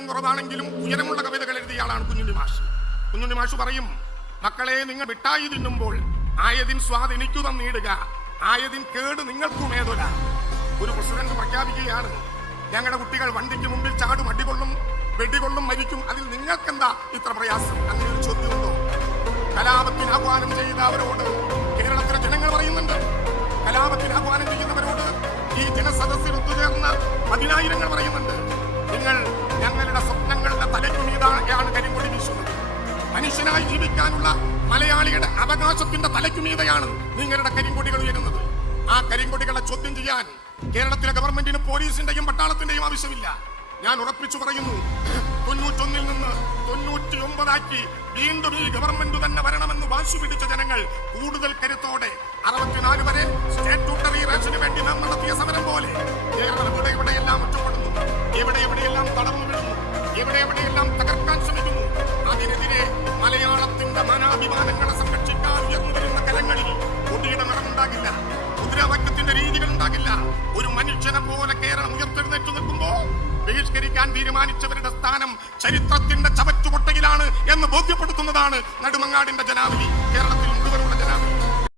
ഉയരം കുറവാണെങ്കിലും ഉയരമുള്ള കവിതകൾ എഴുതിയ ആളാണ് കുഞ്ഞുണ്ണി മാഷ്. കുഞ്ഞുണ്ണി മാഷ് പറയും, മക്കളെ നിങ്ങൾ മിഠായി തിന്നുമ്പോൾ ആയതിൻ സ്വാദ് എനിക്കു തന്നിടുക, ആയതിൻ കേട് നിങ്ങൾക്കുമേതൊല. ഒരു പ്രസിഡന്റ് പ്രഖ്യാപിക്കുകയാണ്, ഞങ്ങളുടെ കുട്ടികൾ വണ്ടിക്ക് മുമ്പിൽ ചാടും, അടികൊള്ളും, വെടികൊള്ളും, മരിക്കും, അതിൽ നിങ്ങൾക്കെന്താ ഇത്ര പ്രയാസം? അങ്ങനെ ഒരു ചോദ്യമുണ്ടോ? കലാപത്തിന് ആഹ്വാനം ചെയ്ത അവരോട് കേരളത്തിലെ ജനങ്ങൾ പറയുന്നുണ്ട്, കലാപത്തിന് ആഹ്വാനം ചെയ്യുന്നവരോട് ഈ ജനസദസ്സിൽ ഒത്തുചേർന്ന് പതിനായിരങ്ങൾ പറയുന്നുണ്ട്, നിങ്ങൾ ഞങ്ങളുടെ സ്വപ്നങ്ങളുടെ തലയ്ക്കുമീതാണ് കരിങ്കൊടി വീശുന്നത്. മനുഷ്യനായി ജീവിക്കാനുള്ള മലയാളിയുടെ അവകാശത്തിന്റെ തലയ്ക്കുമീതയാണ് നിങ്ങളുടെ കരിങ്കൊടികൾ ഉയരുന്നത്. ആ കരിങ്കൊടികളെ ചോദ്യം ചെയ്യാൻ കേരളത്തിലെ ഗവൺമെന്റിന് പോലീസിന്റെയും പട്ടാളത്തിന്റെയും ആവശ്യമില്ല. ഞാൻ ഉറപ്പിച്ചു പറയുന്നു, 91 നിന്ന് 99 വീണ്ടും ഈ ഗവൺമെന്റ് തന്നെ വരണമെന്ന് വാശി പിടിച്ച ജനങ്ങൾ കൂടുതൽ കരുത്തോടെ 64 വരെ സ്റ്റേറ്റ്യൂട്ടറി റേഷന് വേണ്ടി നാം നടത്തിയ സമരം പോലെ എവിടെയെല്ലാം ഒറ്റപ്പെടുന്നു, എവിടെയെല്ലാം തടഞ്ഞു വിടുന്നു, എവിടെയെല്ലാം തകർക്കാൻ ശ്രമിക്കുന്നു. അതിനെതിരെ മലയാളത്തിന്റെ മാനാഭിമാനങ്ങളെ സംരക്ഷിക്കാൻ ഉയർന്നു വരുന്ന കരങ്ങളിൽ കൊടിയിടങ്ങളുണ്ടാകില്ല, മുദ്രാവാക്യത്തിന്റെ രീതികൾ ഉണ്ടാകില്ല. ഒരു മനുഷ്യനെ പോലെ കേരളം ഉയർത്തെഴുന്നേറ്റ് നിൽക്കുമ്പോ ബഹിഷ്കരിക്കാൻ തീരുമാനിച്ചവരുടെ സ്ഥാനം ചരിത്രത്തിന്റെ ചവറ്റുകൊട്ടയിലാണ് എന്ന് ബോധ്യപ്പെടുത്തുന്നതാണ് നെടുമങ്ങാടിന്റെ ജനാവലി കേരളത്തിൽ